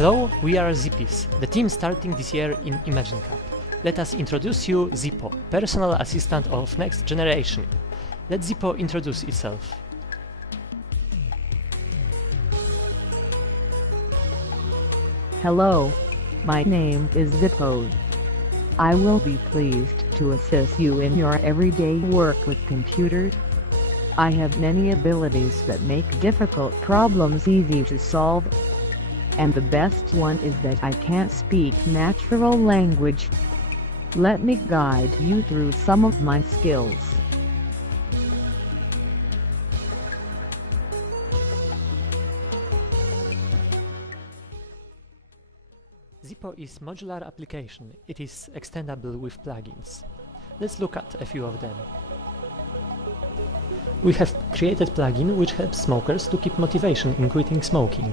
Hello, we are Zippies, the team starting this year in Imagine Cup. Let us introduce you Zippo, personal assistant of next generation. Let Zippo introduce itself. Hello, my name is Zippo. I will be pleased to assist you in your everyday work with computers. I have many abilities that make difficult problems easy to solve. And the best one is that I can't speak natural language. Let me guide you through some of my skills. Zippo is modular application. It is extendable with plugins. Let's look at a few of them. We have created plugin which helps smokers to keep motivation in quitting smoking.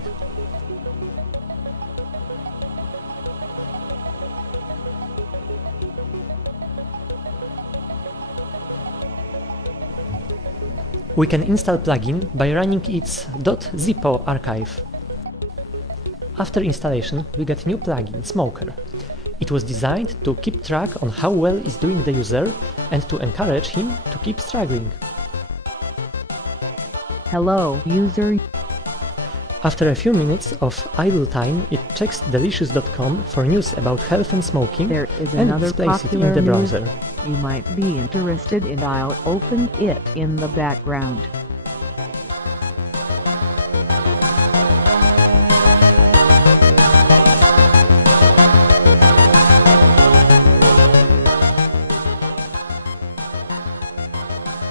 We can install plugin by running its .zippo archive. After installation, we get new plugin, Smoker. It was designed to keep track on how well is doing the user and to encourage him to keep struggling. Hello, user. After a few minutes of idle time, it checks delicious.com for news about health and smoking There is and another displays it in popular the news browser. you might be interested in. I'll open it in the background.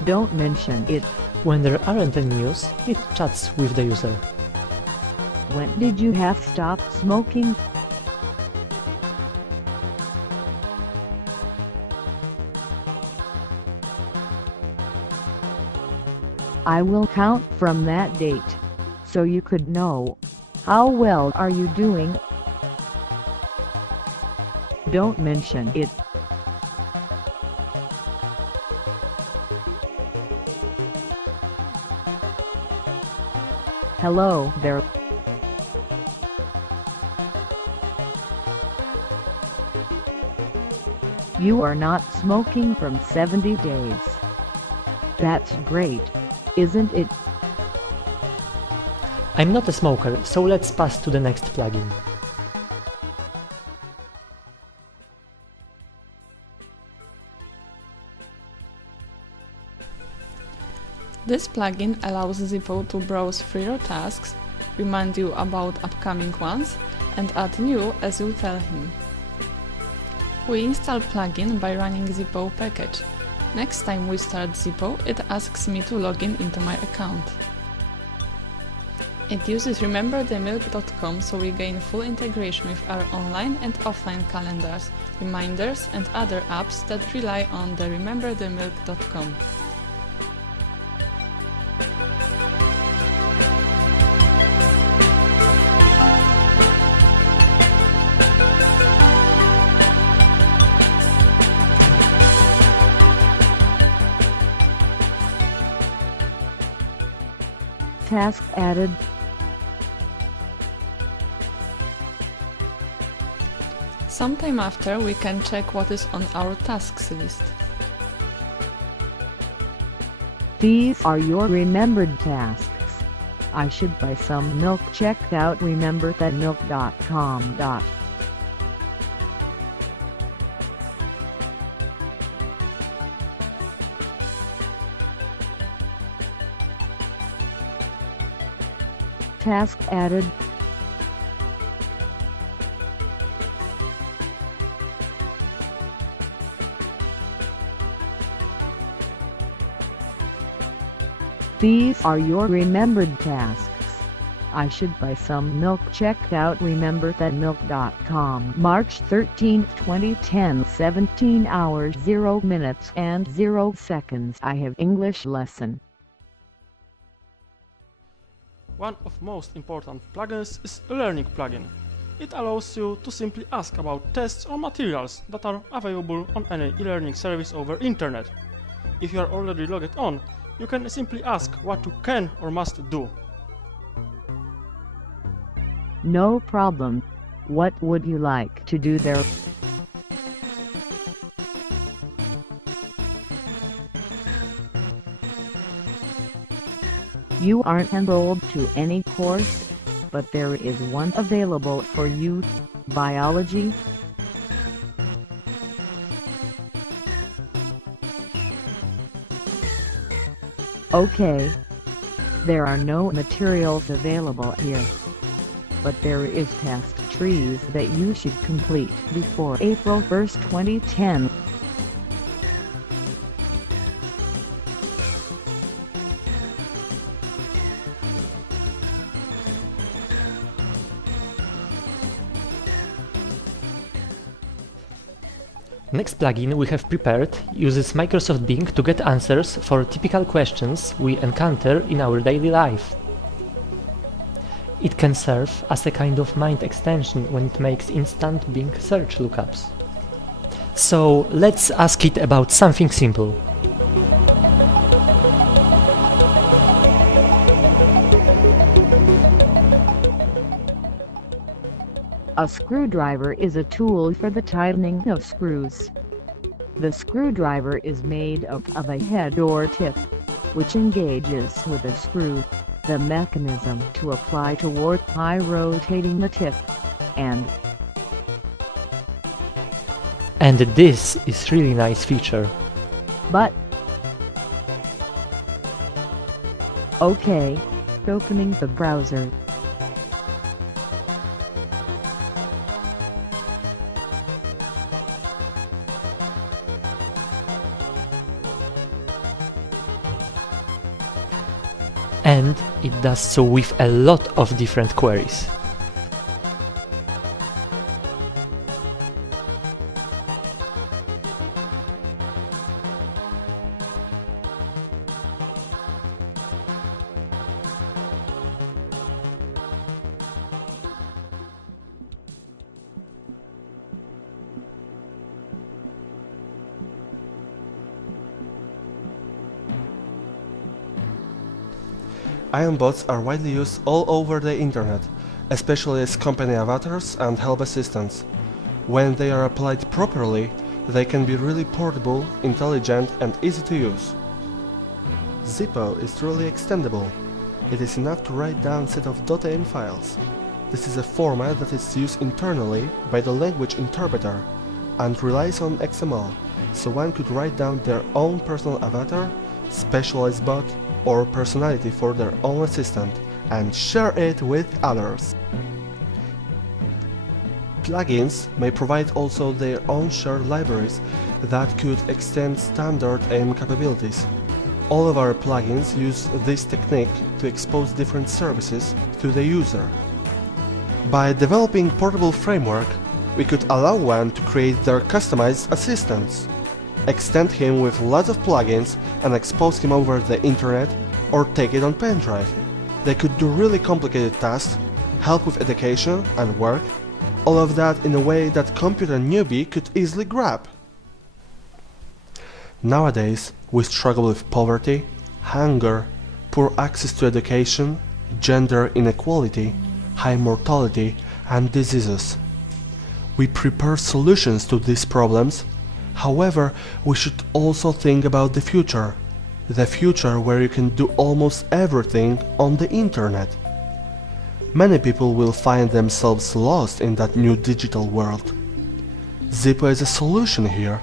Don't mention it. When there aren't any news, it chats with the user. When did you have stopped smoking? I will count from that date, so you could know how well are you doing. Don't mention it. Hello there. You are not smoking from 70 days. That's great, isn't it? I'm not a smoker, so let's pass to the next plugin. This plugin allows Zippo to browse through your tasks, remind you about upcoming ones, and add new as you tell him. We install plugin by running Zippo package. Next time we start Zippo, it asks me to log in into my account. It uses rememberthemilk.com, so we gain full integration with our online and offline calendars, reminders and other apps that rely on the rememberthemilk.com. Task added. Sometime after, we can check what is on our tasks list. These are your remembered tasks. I should buy some milk. Check out rememberthatmilk.com. Task added. These are your remembered tasks. I should buy some milk. Check out rememberthatmilk.com. March 13, 2010, 17 hours 0 minutes and 0 seconds. I have English lesson. One of most important plugins is a learning plugin. It allows you to simply ask about tests or materials that are available on any e-learning service over internet. If you are already logged on, you can simply ask what you can or must do. No problem. What would you like to do there? You aren't enrolled to any course, but there is one available for you, biology. Okay. There are no materials available here, but there is test trees that you should complete before April 1st, 2010. Next plugin we have prepared uses Microsoft Bing to get answers for typical questions we encounter in our daily life. It can serve as a kind of mind extension when it makes instant Bing search lookups. So let's ask it about something simple. A screwdriver is a tool for the tightening of screws. The screwdriver is made up of a head or tip, which engages with a screw, the mechanism to apply torque by rotating the tip, and this is really nice feature. but. Okay, opening the browser. And it does so with a lot of different queries. Ion bots are widely used all over the internet, especially as company avatars and help assistants. When they are applied properly, they can be really portable, intelligent and easy to use. Zippo is truly extendable. It is enough to write down a set of .am files. This is a format that is used internally by the language interpreter and relies on XML, so one could write down their own personal avatar, specialized bot, or personality for their own assistant and share it with others. Plugins may provide also their own shared libraries that could extend standard AM capabilities. All of our plugins use this technique to expose different services to the user. By developing portable framework, we could allow one to create their customized assistants, extend him with lots of plugins and expose him over the internet or take it on pen drive. They could do really complicated tasks, help with education and work, all of that in a way that computer newbie could easily grab. Nowadays, we struggle with poverty, hunger, poor access to education, gender inequality, high mortality and diseases. We prepare solutions to these problems. However, we should also think about the future where you can do almost everything on the internet. Many people will find themselves lost in that new digital world. Zippo is a solution here.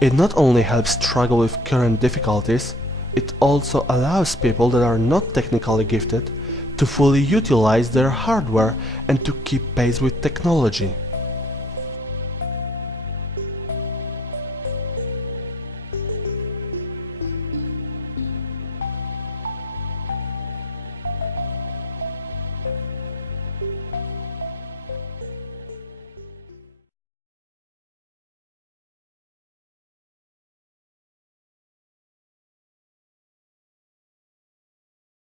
It not only helps struggle with current difficulties, it also allows people that are not technically gifted to fully utilize their hardware and to keep pace with technology.